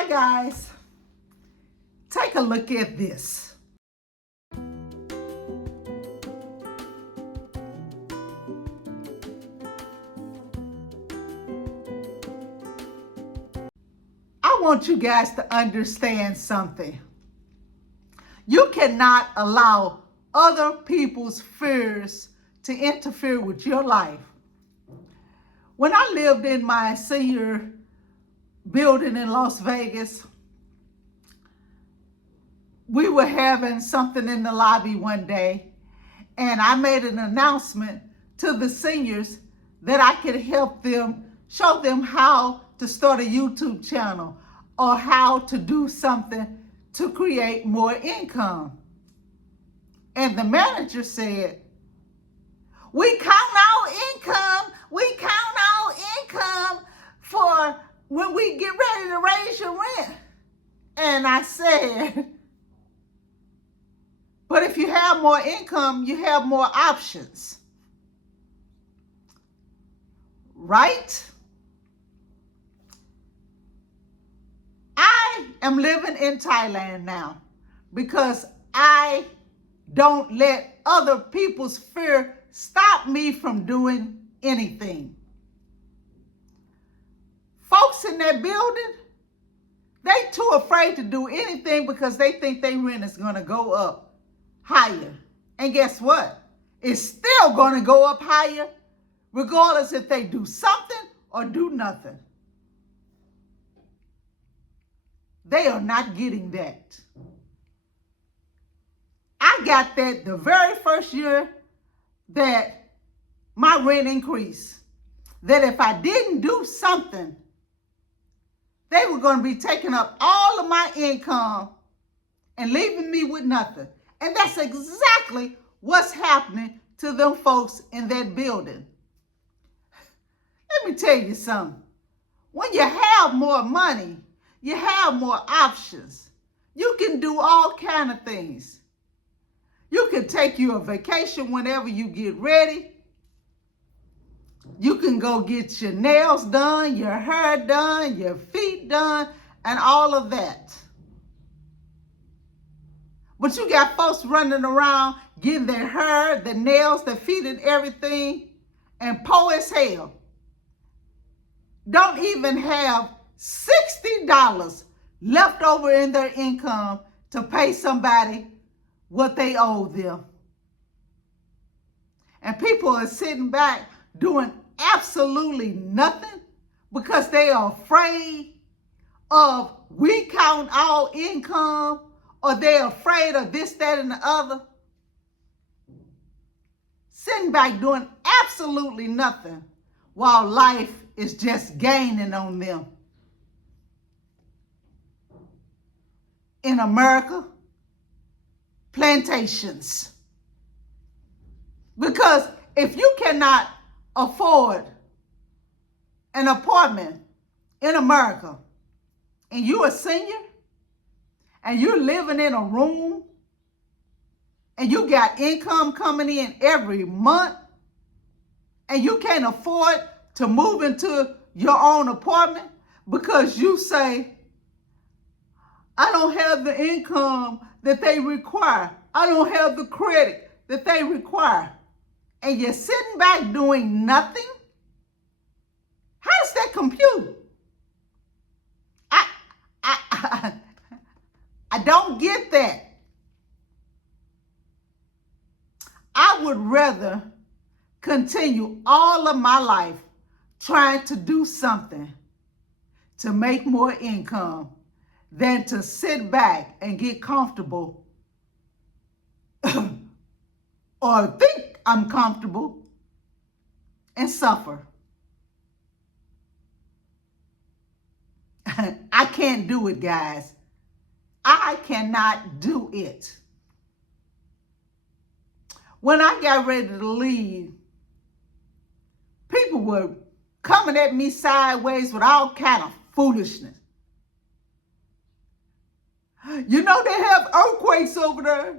Hi guys, take a look at this. I want you guys to understand something. You cannot allow other people's fears to interfere with your life. When I lived in my senior building in Las Vegas, we were having something in the lobby one day, and I made an announcement to the seniors that I could help them, show them how to start a YouTube channel or how to do something to create more income. And the manager said, we count our income for when we get ready to raise your rent. And I said, but if you have more income, you have more options, right? I am living in Thailand now because I don't let other people's fear stop me from doing anything. Folks in that building, they too afraid to do anything because they think their rent is going to go up higher. And guess what? It's still going to go up higher regardless if they do something or do nothing. They are not getting that. I got that the very first year that my rent increased. That if I didn't do something, they were going to be taking up all of my income and leaving me with nothing. And that's exactly what's happening to them folks in that building. Let me tell you something. When you have more money, you have more options. You can do all kind of things. You can take you a vacation whenever you get ready. You can go get your nails done, your hair done, your feet done, and all of that. But you got folks running around getting their hair, their nails, their feet, and everything, and poor as hell. Don't even have $60 left over in their income to pay somebody what they owe them. And people are sitting back doing absolutely nothing because they are afraid of we count our income, or they're afraid of this, that, and the other. Sitting back doing absolutely nothing while life is just gaining on them. In America, plantations. Because if you cannot afford an apartment in America and you're a senior and you're living in a room and you got income coming in every month and you can't afford to move into your own apartment because you say, I don't have the income that they require. I don't have the credit that they require. And you're sitting back doing nothing? How does that compute? I don't get that. I would rather continue all of my life trying to do something to make more income than to sit back and get comfortable or think I'm comfortable and suffer. I can't do it, guys. I cannot do it. When I got ready to leave, people were coming at me sideways with all kind of foolishness. You know they have earthquakes over there.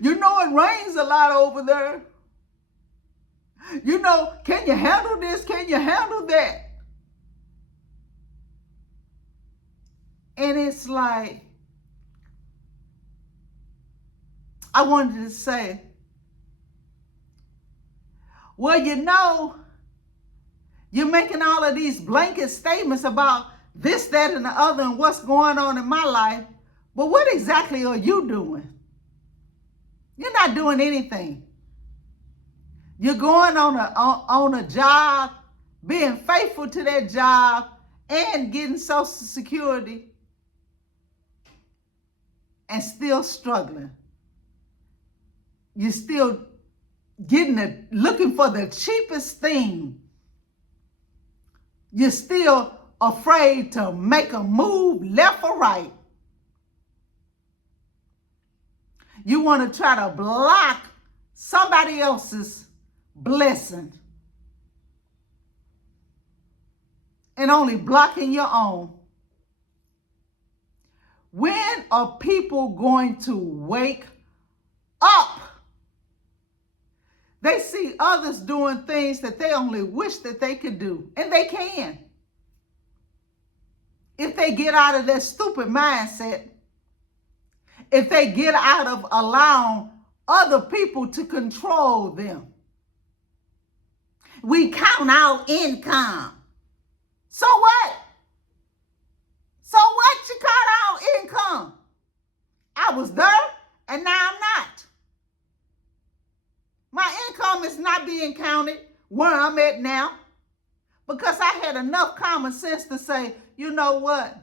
You know it rains a lot over there. You know, can you handle this? Can you handle that? And it's like, I wanted to say, well, you know, you're making all of these blanket statements about this, that, and the other and what's going on in my life. But what exactly are you doing? You're not doing anything. You're going on a job, being faithful to that job, and getting Social Security, and still struggling. You're still looking for the cheapest thing. You're still afraid to make a move left or right. You want to try to block somebody else's blessing and only blocking your own. When are people going to wake up? They see others doing things that they only wish that they could do, and they can. If they get out of their stupid mindset, if they get out of allowing other people to control them. We count our income. So what? So what? You count our income. I was there and now I'm not. My income is not being counted where I'm at now because I had enough common sense to say, you know what?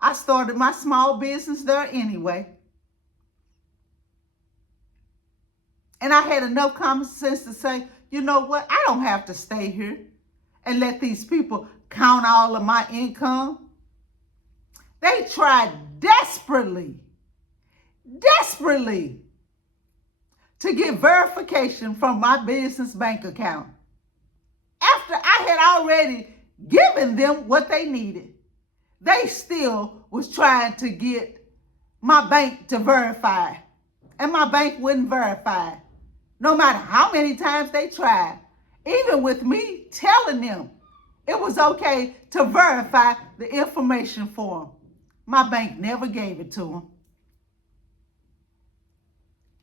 I started my small business there anyway. And I had enough common sense to say, you know what? I don't have to stay here and let these people count all of my income. They tried desperately to get verification from my business bank account after I had already given them what they needed. They still was trying to get my bank to verify, and my bank wouldn't verify, no matter how many times they tried, even with me telling them it was okay to verify the information for them. My bank never gave it to them.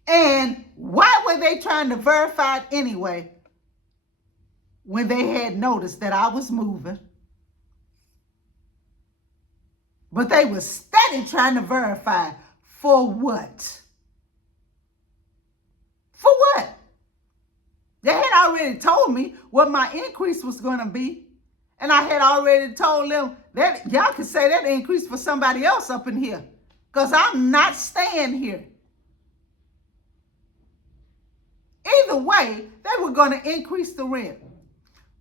And why were they trying to verify it anyway when they had noticed that I was moving? But they were steady trying to verify. For what? For what? They had already told me what my increase was going to be. And I had already told them that y'all could say that increase for somebody else up in here. Because I'm not staying here. Either way, they were going to increase the rent.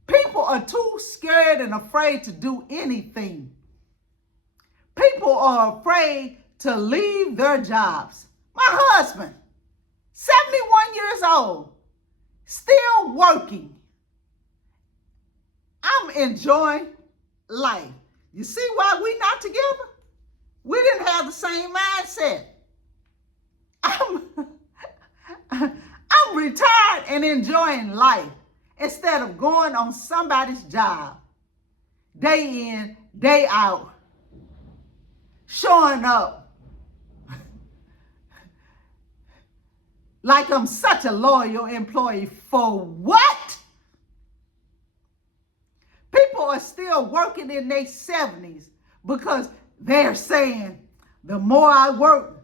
People are too scared and afraid to do anything. People are afraid to leave their jobs. My husband, 71 years old, still working. I'm enjoying life. You see why we not together? We didn't have the same mindset. I'm retired and enjoying life instead of going on somebody's job day in, day out, showing up like I'm such a loyal employee. For what? People are still working in their 70s because they're saying the more I work,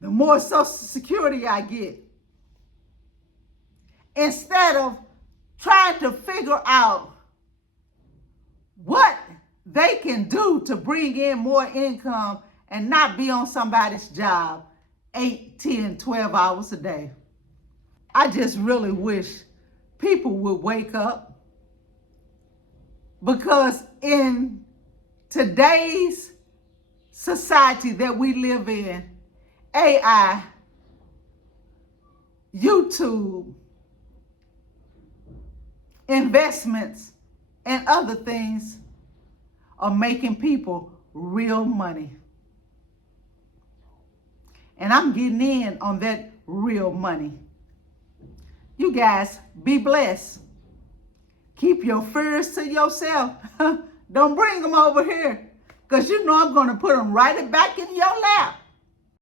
the more Social Security I get. Instead of trying to figure out what they can do to bring in more income and not be on somebody's job 8, 10, 12 hours a day. I just really wish people would wake up, because in today's society that we live in, AI, YouTube, investments, and other things are making people real money. And I'm getting in on that real money. You guys be blessed. Keep your fears to yourself. Don't bring them over here. Because you know I'm going to put them right back in your lap.